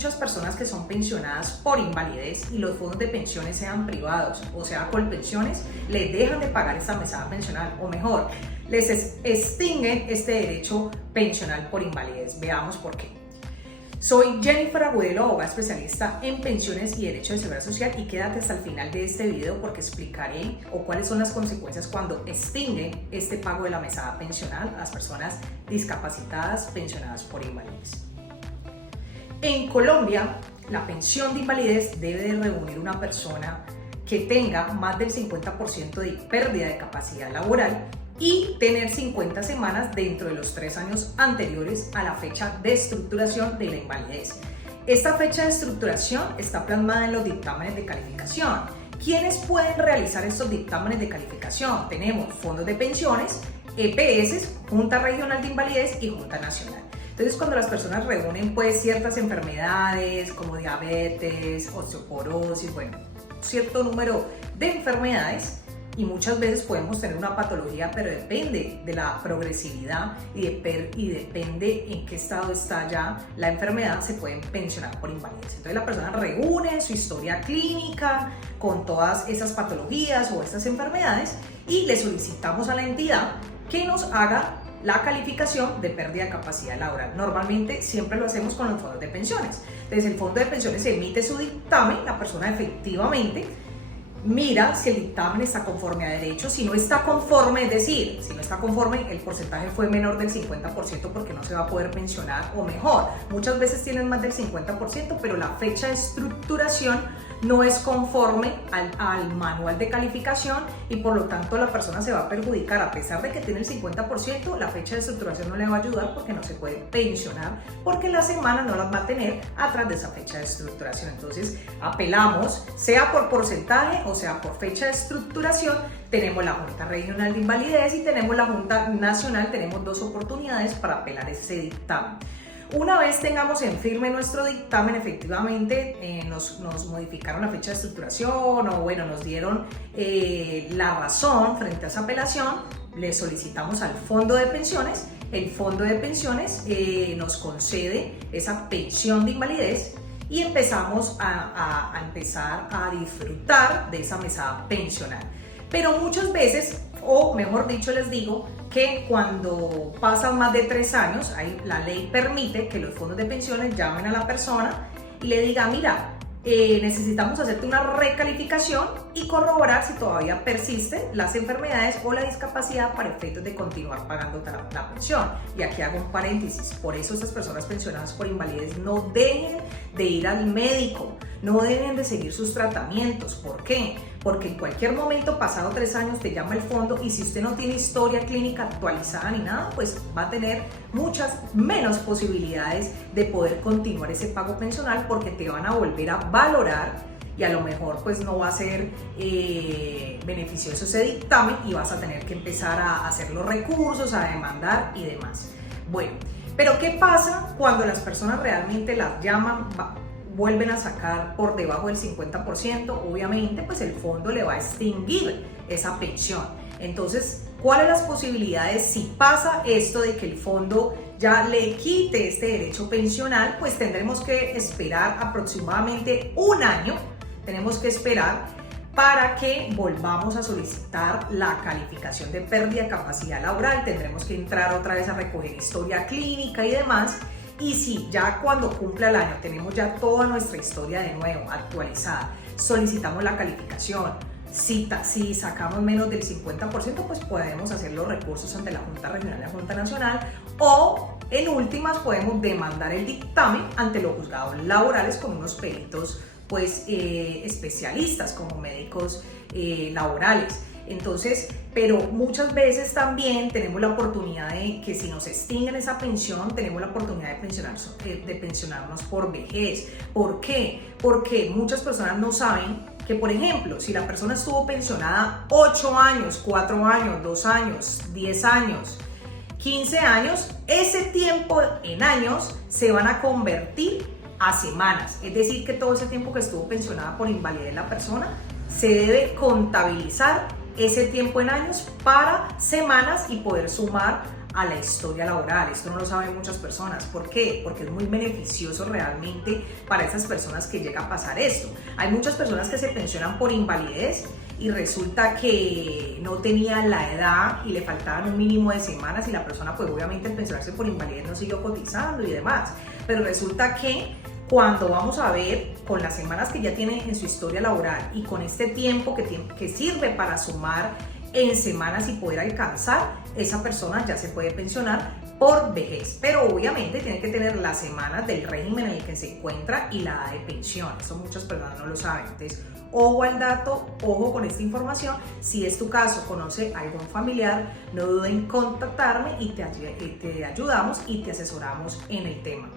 muchas personas que son pensionadas por invalidez y los fondos de pensiones, sean privados o sea Colpensiones, les dejan de pagar esta mesada pensional, o mejor, les extinguen este derecho pensional por invalidez. Veamos por qué. Soy Jennifer Agudelo, abogada especialista en pensiones y derecho de seguridad social, y quédate hasta el final de este video porque explicaré cuáles son las consecuencias cuando extinguen este pago de la mesada pensional a las personas discapacitadas pensionadas por invalidez. En Colombia, la pensión de invalidez debe de reunir una persona que tenga más del 50% de pérdida de capacidad laboral y tener 50 semanas dentro de los 3 años anteriores a la fecha de estructuración de la invalidez. Esta fecha de estructuración está plasmada en los dictámenes de calificación. ¿Quiénes pueden realizar estos dictámenes de calificación? Tenemos fondos de pensiones, EPS, Junta Regional de Invalidez y Junta Nacional. Entonces, cuando las personas reúnen pues ciertas enfermedades como diabetes, osteoporosis, bueno, cierto número de enfermedades, y muchas veces podemos tener una patología, pero depende de la progresividad y depende en qué estado está ya la enfermedad, se pueden pensionar por invalidez. Entonces la persona reúne su historia clínica con todas esas patologías o estas enfermedades y le solicitamos a la entidad que nos haga la calificación de pérdida de capacidad laboral. Normalmente siempre lo hacemos con los fondos de pensiones. Entonces el fondo de pensiones emite su dictamen, la persona efectivamente mira si el dictamen está conforme a derecho. Si no está conforme, es decir, si no está conforme, el porcentaje fue menor del 50% porque no se va a poder pensionar, o mejor, muchas veces tienen más del 50%, pero la fecha de estructuración no es conforme al manual de calificación y por lo tanto la persona se va a perjudicar. A pesar de que tiene el 50%, la fecha de estructuración no le va a ayudar porque no se puede pensionar, porque la semana no las va a tener atrás de esa fecha de estructuración. Entonces apelamos, sea por porcentaje o sea por fecha de estructuración. Tenemos la Junta Regional de Invalidez y tenemos la Junta Nacional. Tenemos 2 oportunidades para apelar ese dictamen. Una vez tengamos en firme nuestro dictamen, efectivamente nos modificaron la fecha de estructuración o bueno, nos dieron la razón frente a esa apelación, le solicitamos al fondo de pensiones. El fondo de pensiones nos concede esa pensión de invalidez y empezamos a disfrutar de esa mesada pensional. Pero muchas veces, o mejor dicho, les digo que cuando pasan más de 3 años, la ley permite que los fondos de pensiones llamen a la persona y le digan: mira, necesitamos hacerte una recalificación y corroborar si todavía persisten las enfermedades o la discapacidad para efectos de continuar pagando la pensión. Y aquí hago un paréntesis: por eso estas personas pensionadas por invalidez no deben de ir al médico, no deben de seguir sus tratamientos. ¿Por qué? Porque en cualquier momento, pasado 3 años, te llama el fondo y si usted no tiene historia clínica actualizada ni nada, pues va a tener muchas menos posibilidades de poder continuar ese pago pensional, porque te van a volver a valorar y a lo mejor pues no va a ser beneficioso ese dictamen y vas a tener que empezar a hacer los recursos, a demandar y demás. Bueno, pero ¿qué pasa cuando las personas realmente las llaman, vuelven a sacar por debajo del 50%? Obviamente pues el fondo le va a extinguir esa pensión. Entonces, ¿cuáles son las posibilidades si pasa esto de que el fondo ya le quite este derecho pensional? Pues tendremos que esperar aproximadamente 1 año, tenemos que esperar para que volvamos a solicitar la calificación de pérdida de capacidad laboral. Tendremos que entrar otra vez a recoger historia clínica y demás. Y si ya cuando cumpla el año tenemos ya toda nuestra historia de nuevo actualizada, solicitamos la calificación, si sacamos menos del 50%, pues podemos hacer los recursos ante la Junta Regional y la Junta Nacional, o en últimas podemos demandar el dictamen ante los juzgados laborales con unos peritos pues especialistas como médicos laborales. Entonces, pero muchas veces también tenemos la oportunidad de que si nos extinguen esa pensión, tenemos la oportunidad de pensionarnos por vejez. ¿Por qué? Porque muchas personas no saben que, por ejemplo, si la persona estuvo pensionada 8 años, 4 años, 2 años, 10 años, 15 años, ese tiempo en años se van a convertir a semanas. Es decir, que todo ese tiempo que estuvo pensionada por invalidez la persona se debe contabilizar ese tiempo en años para semanas y poder sumar a la historia laboral. Esto no lo saben muchas personas. ¿Por qué? Porque es muy beneficioso realmente para esas personas que llega a pasar esto. Hay muchas personas que se pensionan por invalidez y resulta que no tenían la edad y le faltaban un mínimo de semanas y la persona pues obviamente al pensionarse por invalidez no siguió cotizando y demás. Pero resulta que cuando vamos a ver con las semanas que ya tiene en su historia laboral y con este tiempo que sirve para sumar en semanas y poder alcanzar, esa persona ya se puede pensionar por vejez, pero obviamente tiene que tener las semanas del régimen en el que se encuentra y la edad de pensión. Eso muchas personas no lo saben. Entonces, ojo al dato, ojo con esta información. Si es tu caso, conoce a algún familiar, no duden en contactarme y te ayudamos y te asesoramos en el tema.